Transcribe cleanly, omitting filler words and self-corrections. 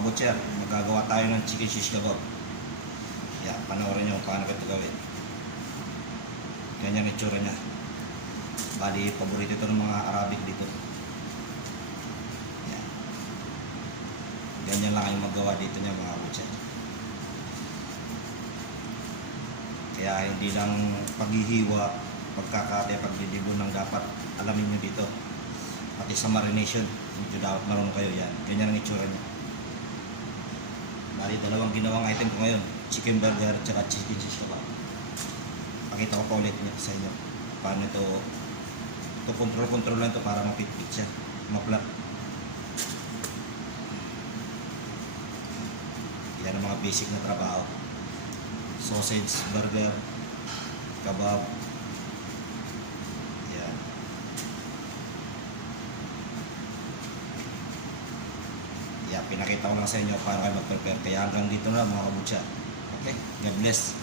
mga butcher, magagawa tayo ng chicken shish kebab. Yan, panoorin nyo paano ito gawin. Ganyan ang itsura niya. Bali, paborito ito ng mga Arabic dito. Yan. Ganyan lang ang magawa dito niya mga butcher. Kaya hindi lang paghihiwa, pagkakate, pagdidibon ng dapat alamin nyo dito. Pati sa marination, medyo dapat marunong kayo yan. Ganyan ang itsura niya. Bali, dalawang ginawang item ko ngayon. Chicken burger at saka chicken shish kebab. Pakita ko pa ulit niya sa inyo. Paano ito control lang ito para mapit-pit siya. Maplat. Yan ang mga basic na trabaho. Sausage, burger, kebab. Yan. Pinakita ko lang sa inyo para kayo mag-prepare. Kaya hanggang dito na mga kabutsa. Okay? God bless.